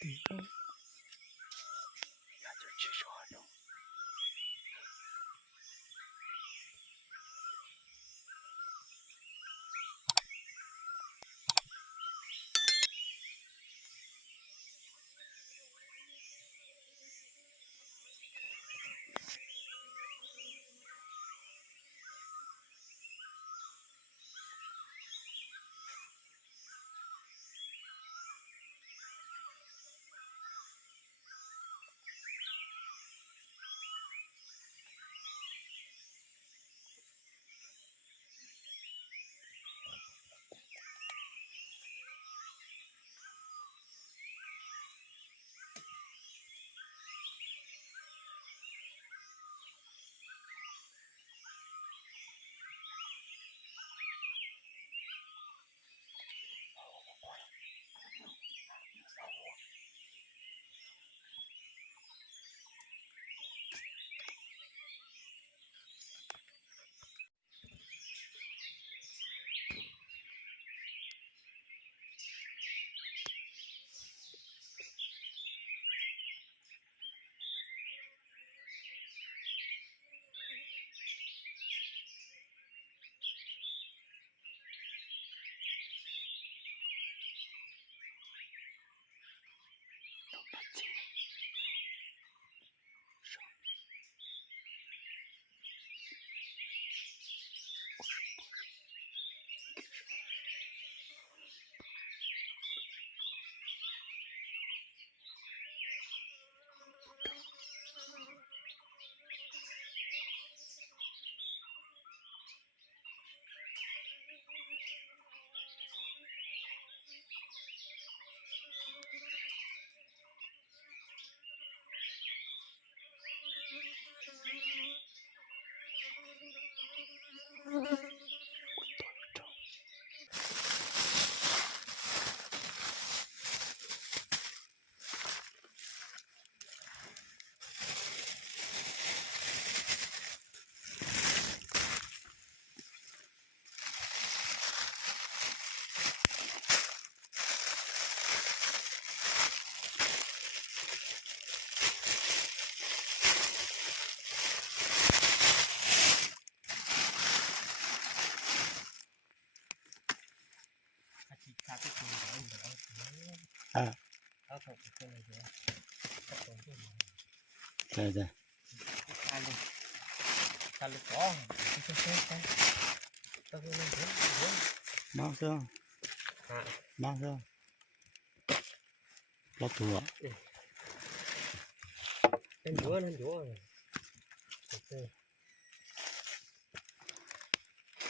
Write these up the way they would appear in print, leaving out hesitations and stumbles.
地沟，也就去说着。啊，对对。马上，马上，老多了。很多很多。对。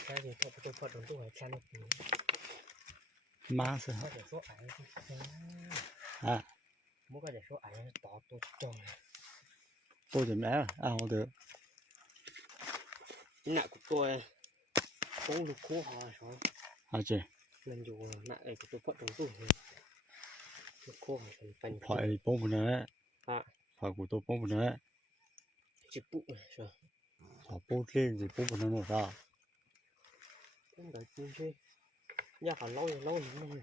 但是他不都发展都还看得起。马上。或者说俺是啊。我或者说俺是打都中。多就买了，然后就。那个多，公路苦哈说。啊对。mình dù nãy cái tôi phát động tôi cô hỏi phần phần phải bông bông này à phải của tôi bông bông này chụp bụng rồi bông lên thì bông bông nó ra cũng đợi chung chứ nhà họ lâu lâu lắm